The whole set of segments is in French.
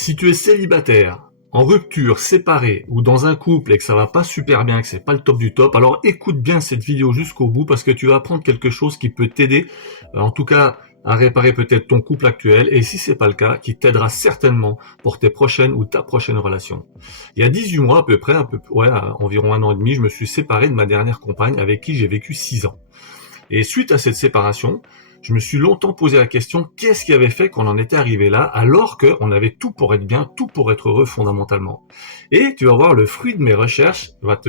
Si tu es célibataire, en rupture, séparé ou dans un couple et que ça va pas super bien, que c'est pas le top du top, alors écoute bien cette vidéo jusqu'au bout parce que tu vas apprendre quelque chose qui peut t'aider, en tout cas à réparer peut-être ton couple actuel et si c'est pas le cas, qui t'aidera certainement pour tes prochaines ou ta prochaine relation. Il y a 18 mois à peu près, environ 1 an et demi, je me suis séparé de ma dernière compagne avec qui j'ai vécu 6 ans. Et suite à cette séparation, je me suis longtemps posé la question, qu'est-ce qui avait fait qu'on en était arrivé là, alors qu'on avait tout pour être bien, tout pour être heureux fondamentalement. Et tu vas voir, le fruit de mes recherches va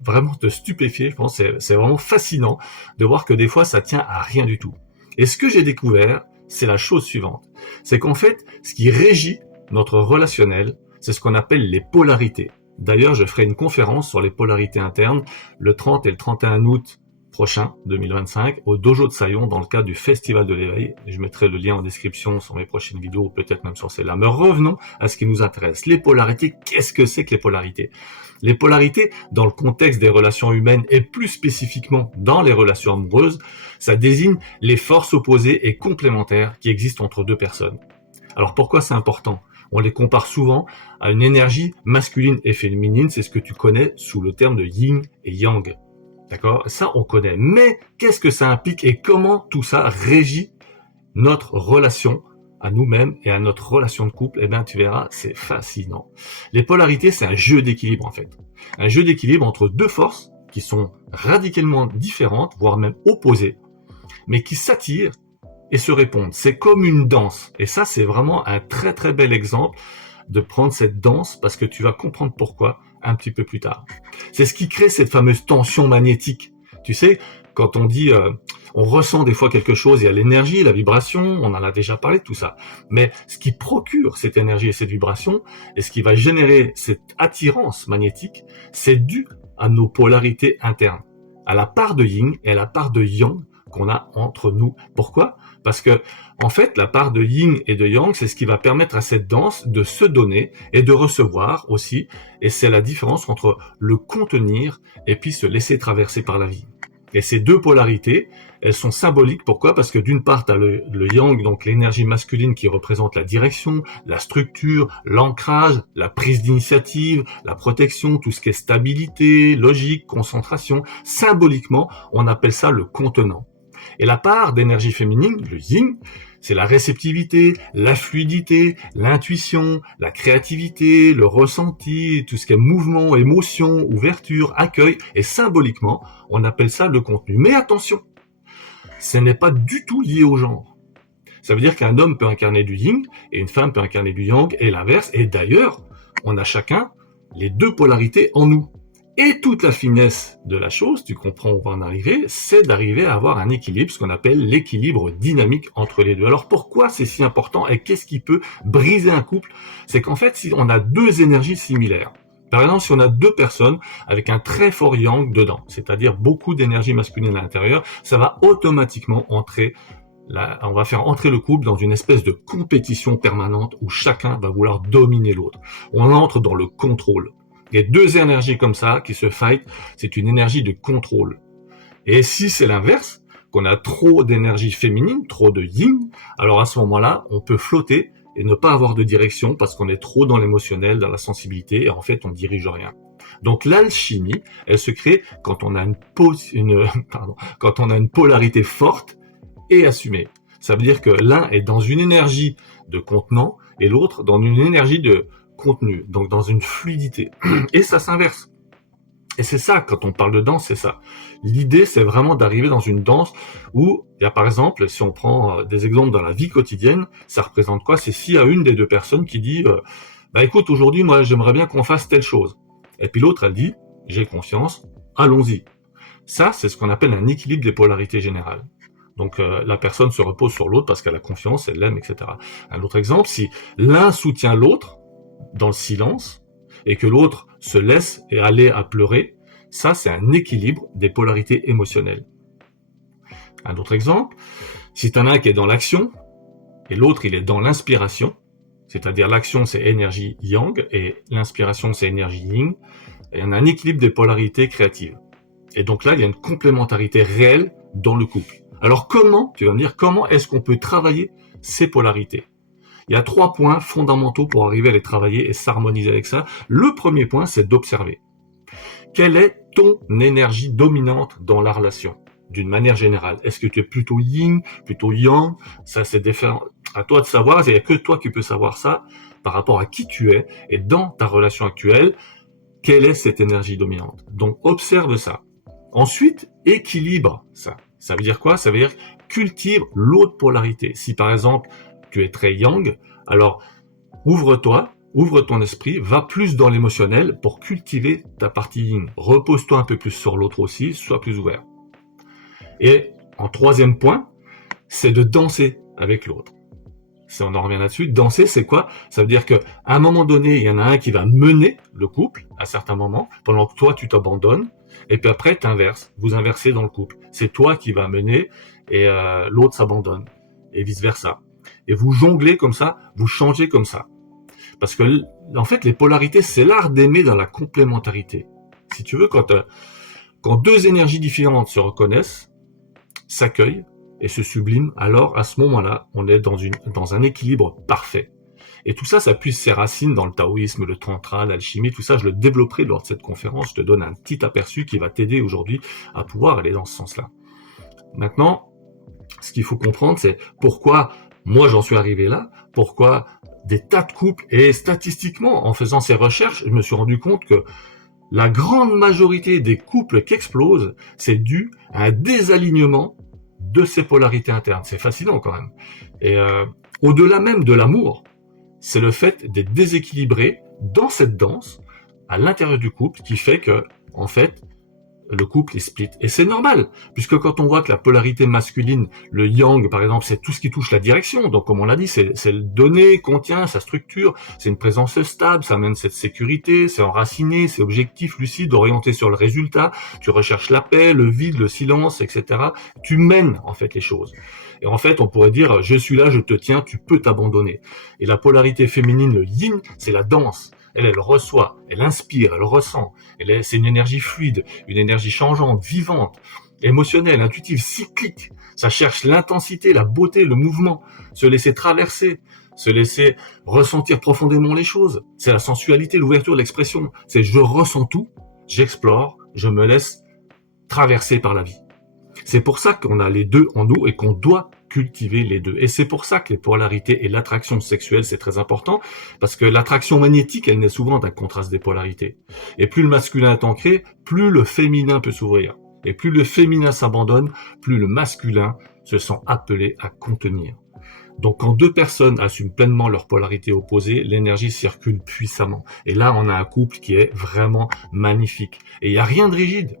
vraiment te stupéfier, je pense, c'est vraiment fascinant de voir que des fois ça tient à rien du tout. Et ce que j'ai découvert, c'est la chose suivante, c'est qu'en fait, ce qui régit notre relationnel, c'est ce qu'on appelle les polarités. D'ailleurs, je ferai une conférence sur les polarités internes le 30 et le 31 août prochain, 2025, au Dojo de Sayon, dans le cadre du Festival de l'éveil. Je mettrai le lien en description sur mes prochaines vidéos, ou peut-être même sur celle-là. Mais revenons à ce qui nous intéresse. Les polarités, qu'est-ce que c'est que les polarités? Les polarités, dans le contexte des relations humaines et plus spécifiquement dans les relations amoureuses, ça désigne les forces opposées et complémentaires qui existent entre deux personnes. Alors pourquoi c'est important? On les compare souvent à une énergie masculine et féminine, c'est ce que tu connais sous le terme de yin et yang. D'accord? Ça, on connaît. Mais qu'est-ce que ça implique et comment tout ça régit notre relation à nous-mêmes et à notre relation de couple? Eh bien, tu verras, c'est fascinant. Les polarités, c'est un jeu d'équilibre, en fait. Un jeu d'équilibre entre deux forces qui sont radicalement différentes, voire même opposées, mais qui s'attirent et se répondent. C'est comme une danse. Et ça, c'est vraiment un très très bel exemple de prendre cette danse parce que tu vas comprendre pourquoi un petit peu plus tard. C'est ce qui crée cette fameuse tension magnétique. Tu sais, quand on dit, on ressent des fois quelque chose, il y a l'énergie, la vibration, on en a déjà parlé de tout ça. Mais ce qui procure cette énergie et cette vibration, et ce qui va générer cette attirance magnétique, c'est dû à nos polarités internes, à la part de yin et à la part de yang qu'on a entre nous. Pourquoi? Parce que, en fait, la part de yin et de yang, c'est ce qui va permettre à cette danse de se donner et de recevoir aussi. Et c'est la différence entre le contenir et puis se laisser traverser par la vie. Et ces deux polarités, elles sont symboliques. Pourquoi? Parce que d'une part, tu as le yang, donc l'énergie masculine qui représente la direction, la structure, l'ancrage, la prise d'initiative, la protection, tout ce qui est stabilité, logique, concentration. Symboliquement, on appelle ça le contenant. Et la part d'énergie féminine, le yin, c'est la réceptivité, la fluidité, l'intuition, la créativité, le ressenti, tout ce qui est mouvement, émotion, ouverture, accueil. Et symboliquement, on appelle ça le contenu. Mais attention, ce n'est pas du tout lié au genre. Ça veut dire qu'un homme peut incarner du yin et une femme peut incarner du yang et l'inverse. Et d'ailleurs, on a chacun les deux polarités en nous. Et toute la finesse de la chose, tu comprends où on va en arriver, c'est d'arriver à avoir un équilibre, ce qu'on appelle l'équilibre dynamique entre les deux. Alors pourquoi c'est si important et qu'est-ce qui peut briser un couple? C'est qu'en fait, si on a deux énergies similaires, par exemple, si on a deux personnes avec un très fort yang dedans, c'est-à-dire beaucoup d'énergie masculine à l'intérieur, ça va automatiquement on va faire entrer le couple dans une espèce de compétition permanente où chacun va vouloir dominer l'autre. On entre dans le contrôle. Il y a deux énergies comme ça qui se fight, c'est une énergie de contrôle. Et si c'est l'inverse, qu'on a trop d'énergie féminine, trop de yin, alors à ce moment-là, on peut flotter et ne pas avoir de direction parce qu'on est trop dans l'émotionnel, dans la sensibilité, et en fait, on dirige rien. Donc l'alchimie, elle se crée quand on a quand on a une polarité forte et assumée. Ça veut dire que l'un est dans une énergie de contenant et l'autre dans une énergie de contenu, donc dans une fluidité. Et ça s'inverse. Et c'est ça, quand on parle de danse, c'est ça. L'idée, c'est vraiment d'arriver dans une danse où, il y a par exemple, si on prend des exemples dans la vie quotidienne, ça représente quoi? C'est s'il y a une des deux personnes qui dit écoute, aujourd'hui, moi, j'aimerais bien qu'on fasse telle chose. Et puis l'autre, elle dit, j'ai confiance, allons-y. Ça, c'est ce qu'on appelle un équilibre des polarités générales. Donc la personne se repose sur l'autre parce qu'elle a confiance, elle l'aime, etc. Un autre exemple, si l'un soutient l'autre dans le silence, et que l'autre se laisse et aller à pleurer, ça c'est un équilibre des polarités émotionnelles. Un autre exemple, si t'en as un qui est dans l'action, et l'autre il est dans l'inspiration, c'est-à-dire l'action c'est énergie yang, et l'inspiration c'est énergie yin, et on a un équilibre des polarités créatives. Et donc là, il y a une complémentarité réelle dans le couple. Alors comment, tu vas me dire, comment est-ce qu'on peut travailler ces polarités? Il y a 3 points fondamentaux pour arriver à les travailler et s'harmoniser avec ça. Le premier point, c'est d'observer. Quelle est ton énergie dominante dans la relation, d'une manière générale? Est-ce que tu es plutôt yin, plutôt yang? Ça, c'est différent. À toi de savoir, il n'y a que toi qui peux savoir ça par rapport à qui tu es et dans ta relation actuelle, quelle est cette énergie dominante. Donc, observe ça. Ensuite, équilibre ça. Ça veut dire quoi? Ça veut dire cultive l'autre polarité. Si par exemple, tu es très yang, alors ouvre-toi, ouvre ton esprit, va plus dans l'émotionnel pour cultiver ta partie yin. Repose-toi un peu plus sur l'autre aussi, sois plus ouvert. Et en troisième point, c'est de danser avec l'autre. Si on en revient là-dessus, danser, c'est quoi? Ça veut dire qu'à un moment donné, il y en a un qui va mener le couple à certains moments, pendant que toi, tu t'abandonnes, et puis après, t'inverses. Vous inversez dans le couple. C'est toi qui vas mener, et l'autre s'abandonne, et vice-versa. Et vous jonglez comme ça, vous changez comme ça. Parce que, en fait, les polarités, c'est l'art d'aimer dans la complémentarité. Si tu veux, quand deux énergies différentes se reconnaissent, s'accueillent et se subliment, alors à ce moment-là, on est dans un équilibre parfait. Et tout ça, ça puise ses racines dans le taoïsme, le tantra, l'alchimie, tout ça, je le développerai lors de cette conférence. Je te donne un petit aperçu qui va t'aider aujourd'hui à pouvoir aller dans ce sens-là. Maintenant, ce qu'il faut comprendre, c'est pourquoi moi j'en suis arrivé là, pourquoi des tas de couples, et statistiquement, en faisant ces recherches, je me suis rendu compte que la grande majorité des couples qui explosent, c'est dû à un désalignement de ces polarités internes. C'est fascinant quand même. Et au-delà même de l'amour, c'est le fait d'être déséquilibré dans cette danse à l'intérieur du couple qui fait que, en fait, le couple est split. Et c'est normal, puisque quand on voit que la polarité masculine, le yang par exemple, c'est tout ce qui touche la direction. Donc comme on l'a dit, c'est le donner, contient, sa structure, c'est une présence stable, ça amène cette sécurité, c'est enraciné, c'est objectif, lucide, orienté sur le résultat, tu recherches la paix, le vide, le silence, etc. Tu mènes en fait les choses. Et en fait, on pourrait dire, je suis là, je te tiens, tu peux t'abandonner. Et la polarité féminine, le yin, c'est la danse. Elle reçoit, elle inspire, elle ressent. C'est une énergie fluide, une énergie changeante, vivante, émotionnelle, intuitive, cyclique. Ça cherche l'intensité, la beauté, le mouvement, se laisser traverser, se laisser ressentir profondément les choses. C'est la sensualité, l'ouverture, l'expression. C'est je ressens tout, j'explore, je me laisse traverser par la vie. C'est pour ça qu'on a les deux en nous et qu'on doit cultiver les deux. Et c'est pour ça que les polarités et l'attraction sexuelle, c'est très important, parce que l'attraction magnétique, elle naît souvent d'un contraste des polarités. Et plus le masculin est ancré, plus le féminin peut s'ouvrir. Et plus le féminin s'abandonne, plus le masculin se sent appelé à contenir. Donc quand deux personnes assument pleinement leur polarité opposée, l'énergie circule puissamment. Et là, on a un couple qui est vraiment magnifique. Et il n'y a rien de rigide.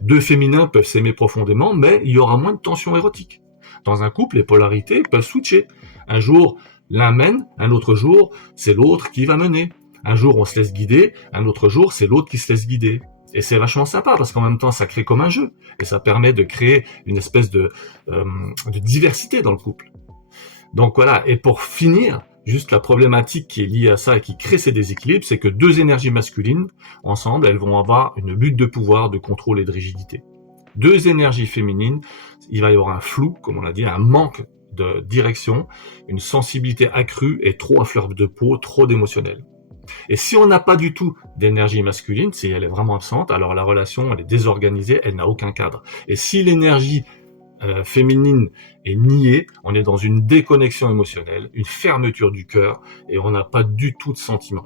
Deux féminins peuvent s'aimer profondément, mais il y aura moins de tension érotique. Dans un couple, les polarités peuvent switcher. Un jour, l'un mène, un autre jour, c'est l'autre qui va mener. Un jour, on se laisse guider, un autre jour, c'est l'autre qui se laisse guider. Et c'est vachement sympa, parce qu'en même temps, ça crée comme un jeu. Et ça permet de créer une espèce de diversité dans le couple. Donc voilà, et pour finir, juste la problématique qui est liée à ça et qui crée ces déséquilibres, c'est que deux énergies masculines, ensemble, elles vont avoir une lutte de pouvoir, de contrôle et de rigidité. Deux énergies féminines, il va y avoir un flou, comme on l'a dit, un manque de direction, une sensibilité accrue et trop à fleur de peau, trop d'émotionnel. Et si on n'a pas du tout d'énergie masculine, si elle est vraiment absente, alors la relation, elle est désorganisée, elle n'a aucun cadre. Et si l'énergie féminine est niée, on est dans une déconnexion émotionnelle, une fermeture du cœur, et on n'a pas du tout de sentiments.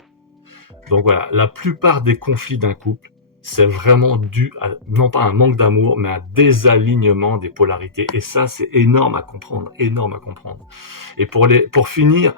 Donc voilà, la plupart des conflits d'un couple, c'est vraiment dû à, non pas à un manque d'amour, mais à un désalignement des polarités. Et ça, c'est énorme à comprendre, énorme à comprendre. Et pour finir,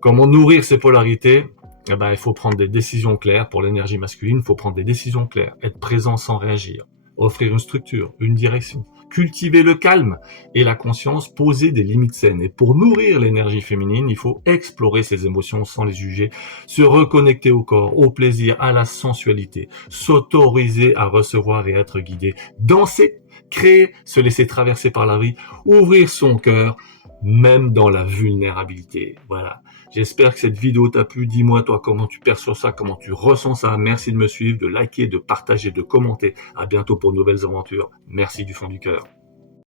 comment nourrir ces polarités? Eh ben, il faut prendre des décisions claires. Pour l'énergie masculine, il faut prendre des décisions claires, être présent sans réagir, offrir une structure, une direction, cultiver le calme et la conscience, poser des limites saines. Et pour nourrir l'énergie féminine, il faut explorer ses émotions sans les juger, se reconnecter au corps, au plaisir, à la sensualité, s'autoriser à recevoir et être guidé, danser, créer, se laisser traverser par la vie, ouvrir son cœur, même dans la vulnérabilité. Voilà. J'espère que cette vidéo t'a plu. Dis-moi toi comment tu perçois ça, comment tu ressens ça. Merci de me suivre, de liker, de partager, de commenter. À bientôt pour de nouvelles aventures. Merci du fond du cœur.